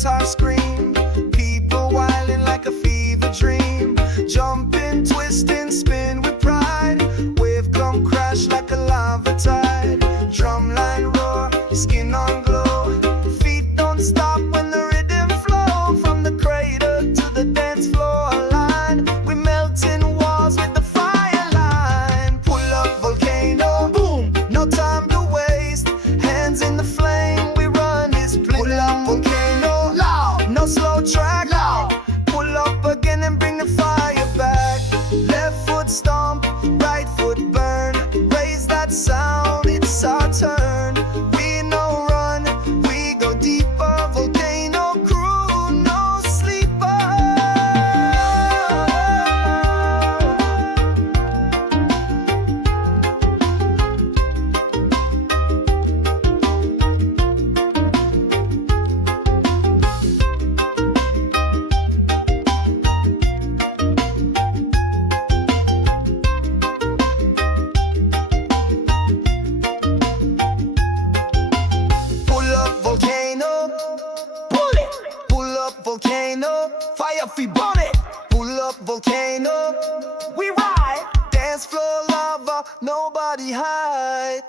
guitar scream, people wildin' like a fever dream, jumping, twisting, spin with pride, wave come crash like a lava tide, drumline roar, skin on glow, feet don't stop when the rhythm flow, from the cradle to the dance floor line, we melting walls with the fire line, pull up volcano, boom, no time to waste, hands in the flame, we run this place. Pull up volcano, loud, no slow track, loud, pull up again and bring the fire back, left foot stomp, right foot burn, raise that sound, it's our turn, we no run, we go deeper, volcano crew, no sleeper. Volcano, fire fi burn it. Pull up volcano, we ride. Dance floor lava, nobody hide.